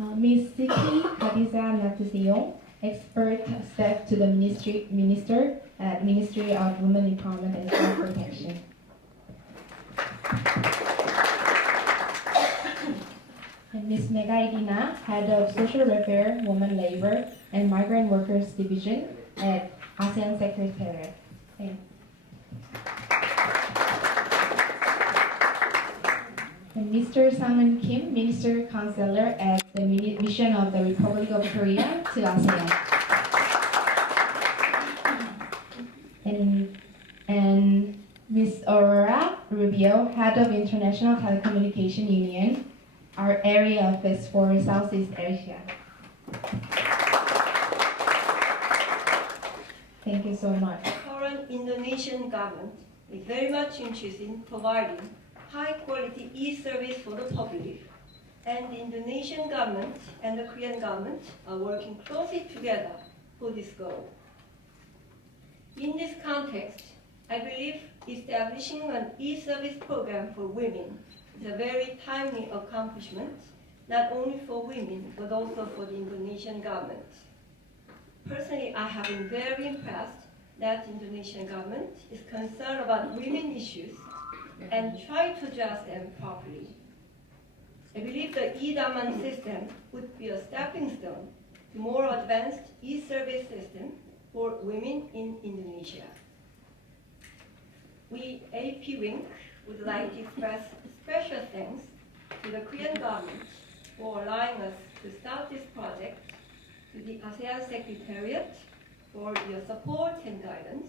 Ms. Siti Khadija Natusiyong, expert staff to the Minister at Ministry of Women Empowerment and Self-Protection. And Ms. Megai Dina, Head of Social Welfare, Women Labor, and Migrant Workers Division at ASEAN Secretariat. Thank you. And Mr. Sang-eun Kim, Minister Counselor at the Mission of the Republic of Korea to ASEAN. And Ms. Aurora Rubio, Head of International Telecommunication Union, our area office for Southeast Asia. Thank you so much. Current Indonesian government is very much interested in providing high-quality e-service for the public, and the Indonesian government and the Korean government are working closely together for this goal. In this context, I believe establishing an e-service program for women is a very timely accomplishment, not only for women, but also for the Indonesian government. Personally, I have been very impressed that the Indonesian government is concerned about women issues and try to address them properly. I believe the e-Daman system would be a stepping stone to more advanced e-service system for women in Indonesia. We, AP Wing, would like to express special thanks to the Korean government for allowing us to start this project, to the ASEAN Secretariat for your support and guidance,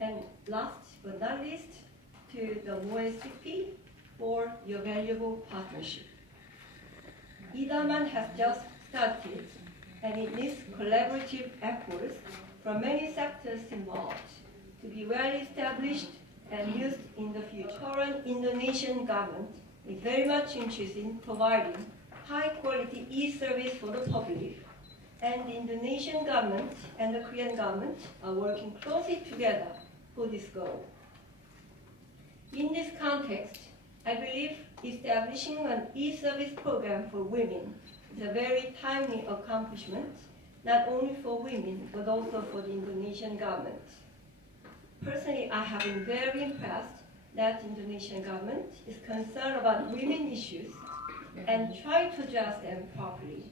and last but not least, to the MOSCP for your valuable partnership. e-Daman has just started, and it needs collaborative efforts from many sectors involved to be well established and used in the future. Current Indonesian government is very much interested in providing high-quality e-service for the public, and the Indonesian government and the Korean government are working closely together for this goal. In this context, I believe establishing an e-service program for women is a very timely accomplishment, not only for women, but also for the Indonesian government. Personally, I have been very impressed that the Indonesian government is concerned about women issues and try to address them properly.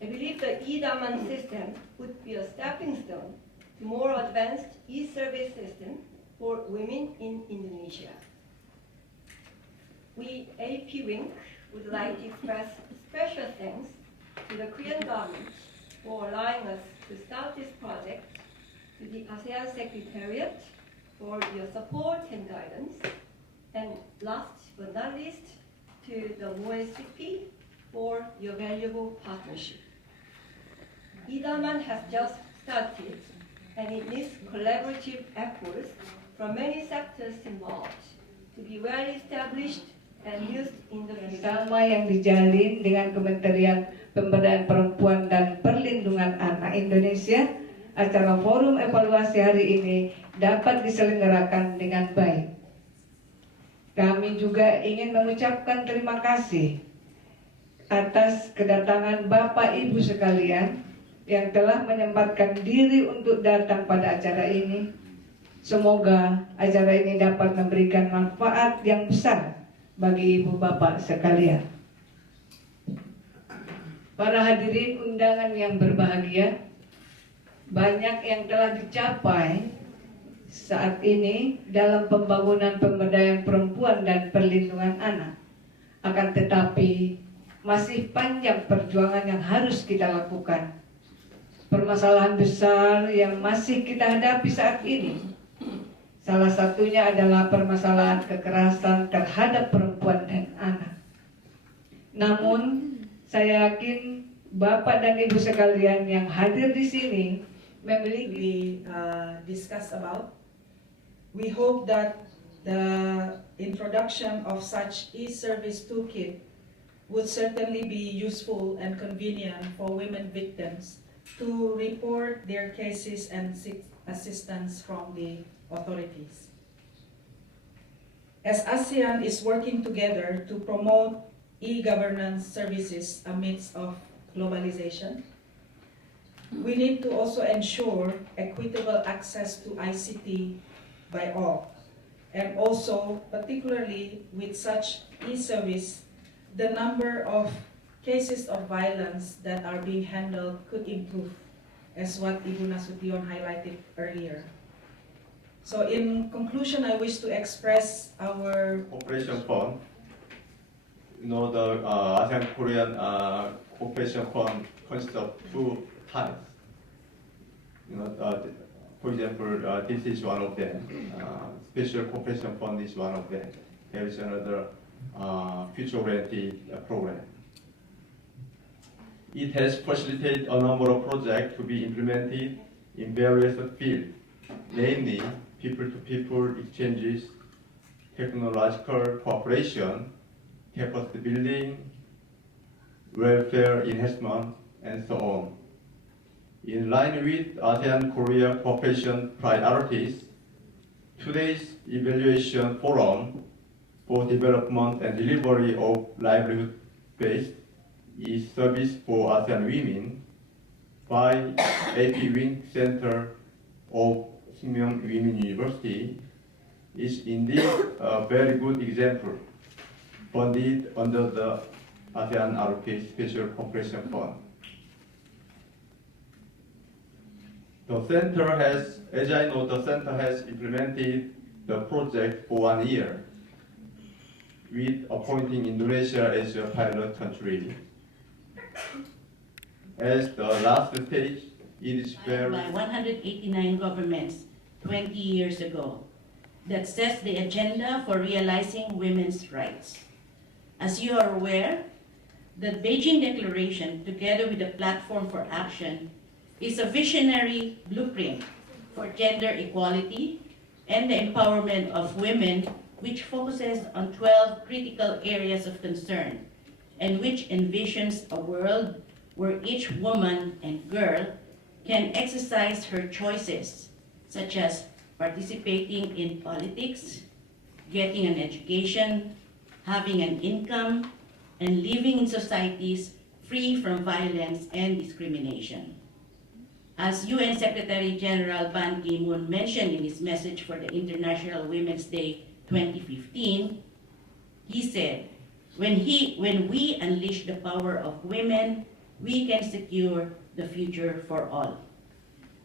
I believe the e-Daman system would be a stepping stone to more advanced e-service system for women in Indonesia. We, AP Wing, would like to express special thanks to the Korean government for allowing us to start this project, to the ASEAN Secretariat for your support and guidance, and last but not least, to the MOSCP for your valuable partnership. e-Daman has just started, and it needs collaborative efforts from many sectors involved to be well established and used in the future. Sama yang dijalin dengan Kementerian Pemberdayaan Perempuan dan Perlindungan Anak Indonesia, acara forum evaluasi hari ini dapat diselenggarakan dengan baik. Kami juga ingin mengucapkan terima kasih atas kedatangan Bapak Ibu sekalian yang telah menyempatkan diri untuk datang pada acara ini. Semoga acara ini dapat memberikan manfaat yang besar bagi ibu bapak sekalian. Para hadirin undangan yang berbahagia, banyak yang telah dicapai saat ini dalam pembangunan pemberdayaan perempuan dan perlindungan anak. Akan tetapi masih panjang perjuangan yang harus kita lakukan. Permasalahan besar yang masih kita hadapi saat ini, salah satunya adalah permasalahan kekerasan terhadap perempuan dan anak. Namun, saya yakin Bapak dan Ibu sekalian yang hadir di sini memiliki discuss about. We hope that the introduction of such e-service toolkit would certainly be useful and convenient for women victims to report their cases and seek assistance from the authorities. As ASEAN is working together to promote e-governance services amidst of globalization. We need to also ensure equitable access to ICT by all, and also, particularly with such e-service, the number of cases of violence that are being handled could improve, as what Ibu Nasution highlighted earlier. So in conclusion, I wish to express our Cooperation Fund. You know, the ASEAN Korean Cooperation Fund consists of two types. You know, for example, this is one of them. Special Cooperation Fund is one of them. There is another future-oriented program. It has facilitated a number of projects to be implemented in various fields, namely people-to-people exchanges, technological cooperation, capacity building, welfare enhancement, and so on. In line with ASEAN-Korea cooperation priorities, today's evaluation forum for development and delivery of livelihood-based e-service for ASEAN Women by AP Wing Center of Singmyeong Women University is indeed a very good example, funded under the ASEAN ROK Special Cooperation Fund. The center has, as I know, the center has implemented the project for 1 year, with appointing Indonesia as a pilot country. As the last stage, it is very by 189 governments 20 years ago that sets the agenda for realizing women's rights. As you are aware, the Beijing Declaration, together with the Platform for Action, is a visionary blueprint for gender equality and the empowerment of women, which focuses on 12 critical areas of concern and which envisions a world where each woman and girl can exercise her choices, such as participating in politics, getting an education, having an income, and living in societies free from violence and discrimination. As UN Secretary General Ban Ki-moon mentioned in his message for the International Women's Day 2015, he said, when we unleash the power of women, we can secure the future for all.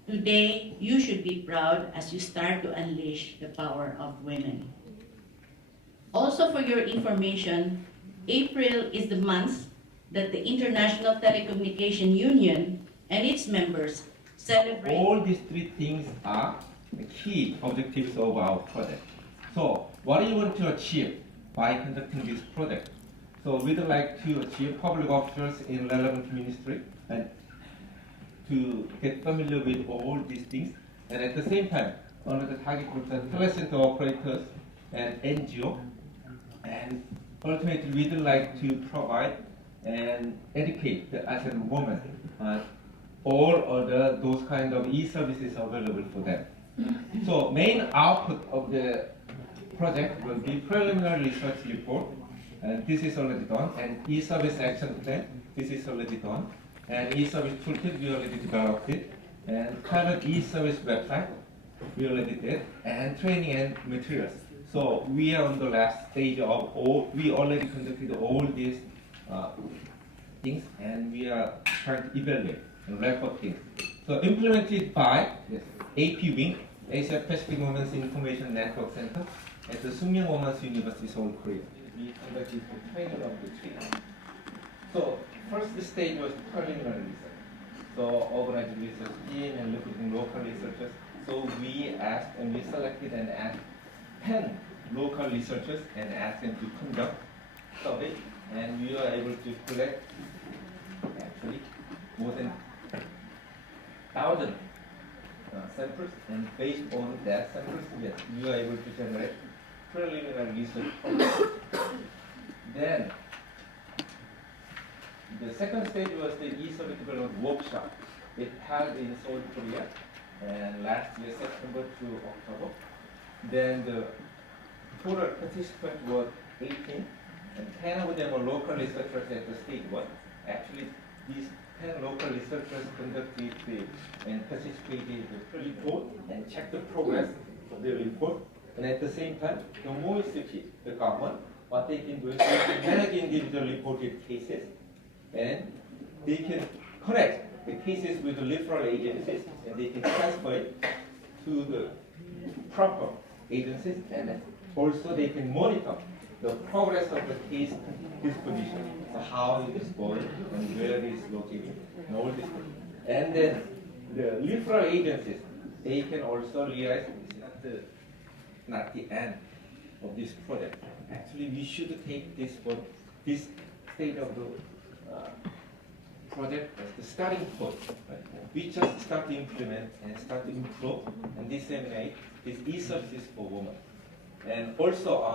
Today, you should be proud as you start to unleash the power of women. Also, for your information, April is the month that the International Telecommunication Union and its members celebrate. All these three things are the key objectives of our project. So, what do you want to achieve by conducting this project? So, we'd like to achieve public officials in relevant ministry and to get familiar with all these things. And at the same time, another target groups are telecenter operators and NGO. And ultimately, we'd like to provide and educate the ASEAN women all other those kind of e-services available for them. So main output of the project will be preliminary research report, and this is already done, and e-service action plan, this is already done, and e-service toolkit, we already developed it, and pilot e-service website, we already did, and training and materials. So we are on the last stage of all, we already conducted all these things, and we are trying to evaluate and record things. So implemented by AP Wing, Asia Pacific Women's Information Network Center, at the Sungmyeong Women's University, Seoul, Korea. We conducted the training of the three. So first stage was preliminary research. So organized research team and looking local researchers. So we asked and we selected and asked 10 local researchers and asked them to conduct survey, and we were able to collect actually more than 1,000 samples, and based on that samples, yes, we were able to generate preliminary research programs. Then the second stage was the e-service development workshop. It held in Seoul, Korea, and last year September to October. Then the total participants were 18, and 10 of them are local researchers at the state one. Actually, these 10 local researchers conducted and participated in the report and checked the progress of the report. And at the same time, the municipality, the government, what they can do is they can manage individual reported cases, and they can connect the cases with the referral agencies, and they can transfer it to the proper agencies, and also they can monitor the progress of the case disposition, so how it is going and where it is located, and all this. And then the referral agencies, they can also realize it's not the end of this project. Actually, we should take this for this state of the project as the starting point. Right? We just start to implement and start to improve and disseminate these e-services for women. And also,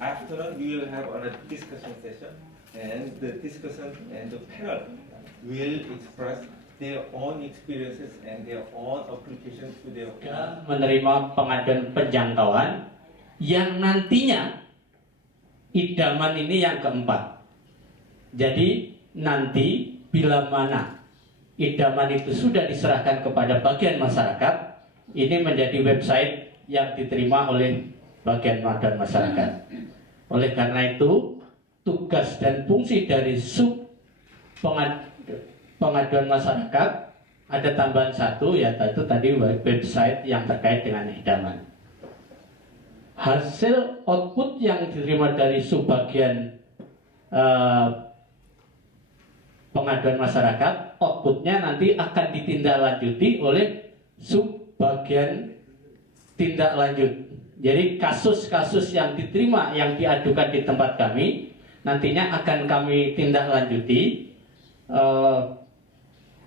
afternoon we will have a discussion session, and the discussion and the panel will express their own experiences and their own application to their own. Menerima pengaduan penjangkauan yang nantinya idaman ini yang keempat. Jadi nanti bila mana idaman itu sudah diserahkan kepada bagian masyarakat, ini menjadi website yang diterima oleh bagian dan masyarakat. Oleh karena itu, tugas dan fungsi dari sub pengaduan masyarakat ada tambahan satu, yaitu tadi website yang terkait dengan idaman. Hasil output yang diterima dari subbagian pengaduan masyarakat, outputnya nanti akan ditindaklanjuti oleh subbagian tindak lanjut. Jadi kasus-kasus yang diterima, yang diadukan di tempat kami, nantinya akan kami tindaklanjuti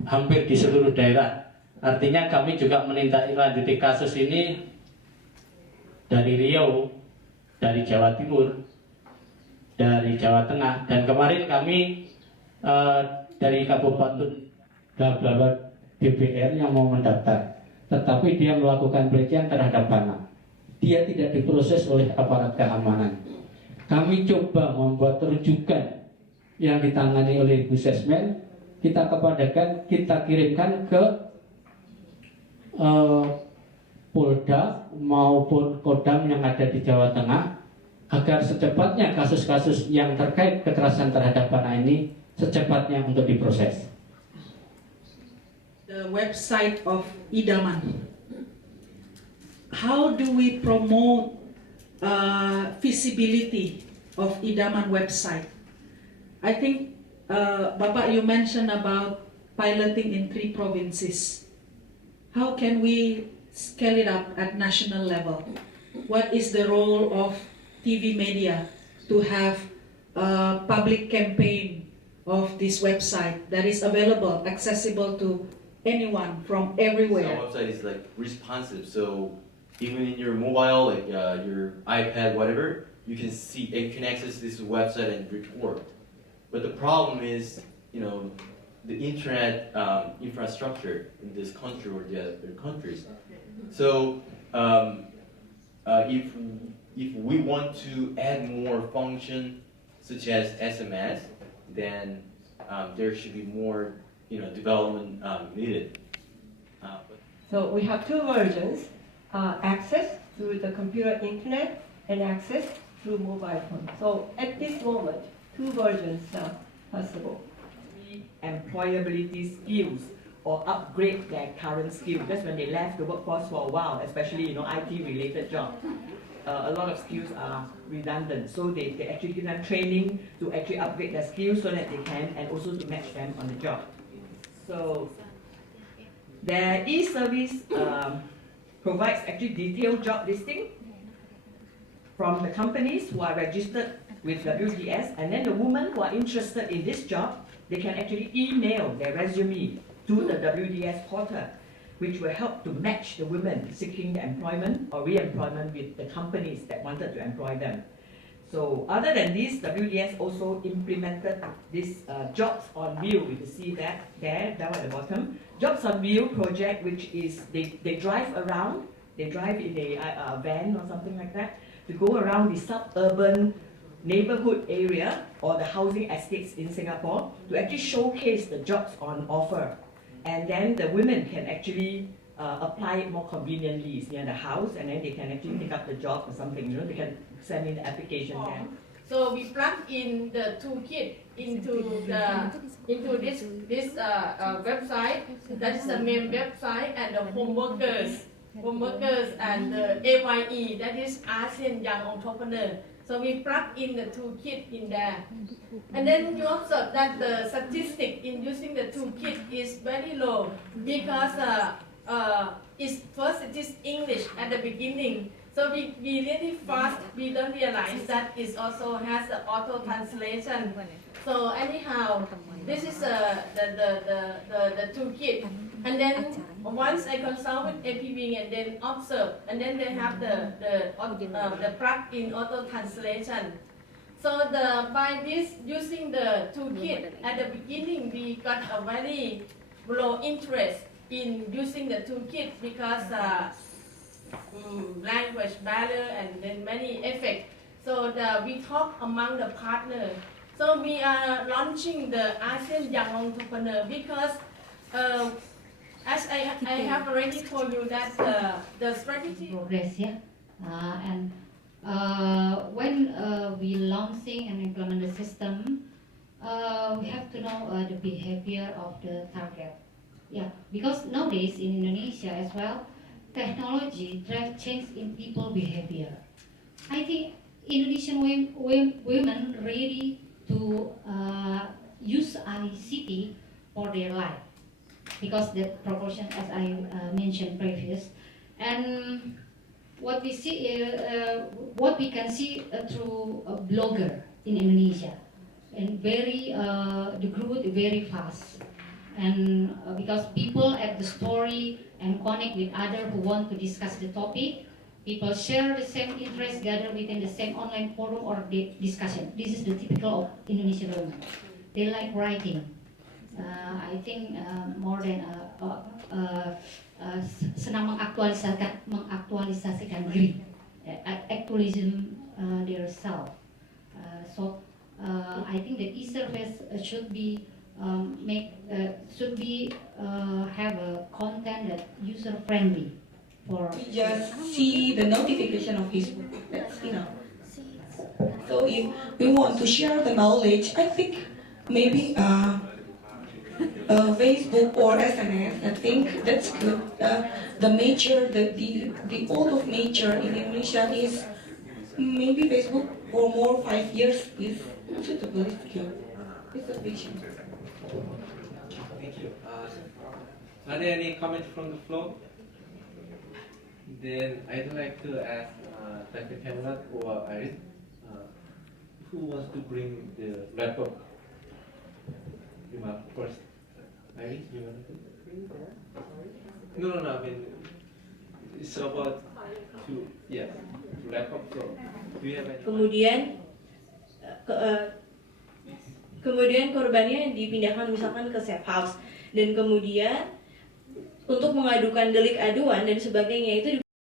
hampir di seluruh daerah. Artinya kami juga menindaklanjuti kasus ini dari Riau, dari Jawa Timur, dari Jawa Tengah, dan kemarin kami dari Kabupaten Blablabla DPR yang mau mendaftar, tetapi dia melakukan pelecehan terhadap anak. Dia tidak diproses oleh aparat keamanan. Kami coba membuat rujukan yang ditangani oleh Bu Sesmen, kita kirimkan ke Polda maupun Kodam yang ada di Jawa Tengah, agar secepatnya kasus-kasus yang terkait kekerasan terhadap anak ini secepatnya untuk diproses. The website of Idaman. How do we promote visibility of Idaman website? I think, Bapak, you mentioned about piloting in 3 provinces. How can we scale it up at national level? What is the role of TV media to have a public campaign of this website that is available, accessible to anyone from everywhere? So our website is like responsive, so even in your mobile, like your iPad, whatever, you can see and you can access this website and report. But the problem is, you know, the internet infrastructure in this country or the other countries. So if we want to add more function such as SMS, then there should be more, you know, development needed. So we have 2 versions, access through the computer internet and access through mobile phone. So at this moment, 2 versions are possible. Employability skills or upgrade their current skill. That's when they left the workforce for a while, especially IT related jobs. A lot of skills are redundant, so they actually give them training to actually upgrade their skills so that they can, and also to match them on the job. So their e-service provides actually detailed job listing from the companies who are registered with WDS, and then the women who are interested in this job, they can actually email their resume to the WDS portal, which will help to match the women seeking employment or re-employment with the companies that wanted to employ them. So other than this, WDS also implemented this Jobs on Wheel. You can see that there, down at the bottom. Jobs on Wheel project, which is they drive around, they drive in a van or something like that, to go around the suburban neighborhood area or the housing estates in Singapore to actually showcase the jobs on offer. And then the women can actually apply it more conveniently. It's near the house, and then they can actually pick up the job or something. They can send in the application there. So we plug in the toolkit into this website. That is the main website, and the home workers and the AYE, that is ASEAN Young Entrepreneur. So we plug in the toolkit in there. And then you observe that the statistic in using the toolkit is very low because first it is English at the beginning. So we really fast, we don't realize that it also has the auto translation. So anyhow, this is the toolkit. And then once I consult with APV and then observe, and then they have the plug-in auto translation. So by this using the toolkit at the beginning, we got a very low interest in using the toolkit because language barrier and then many effects. So we talk among the partners. So we are launching the ASEAN Young Entrepreneur because as I have already told you that the strategy progress, and when we launching and implement the system, we have to know the behavior of the target. Because nowadays in Indonesia as well, technology drives change in people behavior. I think Indonesian women ready to use ICT for their life, because the proportion, as I mentioned previous, and what we see, what we can see through a blogger in Indonesia, and the growth very fast, and because people add the story and connect with others who want to discuss the topic. People share the same interest, gather within the same online forum or the discussion. This is the typical of Indonesian women. They like writing. I think more than senang mengaktualisasikan diri, actualism their self. So I think the e-service should be have a content that user friendly. We just see the notification of Facebook. That's enough. So if we want to share the knowledge, I think maybe Facebook or SNS. I think that's good. The old of nature in Indonesia is maybe Facebook for more 5 years is suitable. It's good. It's sufficient. Thank you. Are there any comments from the floor? Then I'd like to ask Dr. Kemlat or Iris, who wants to bring the laptop remark first? Iris, you want to? No. I mean, it's about laptop. So, do you have any? Kemudian korbannya dipindahkan misalkan ke safe house, dan kemudian untuk mengadukan delik aduan dan sebagainya itu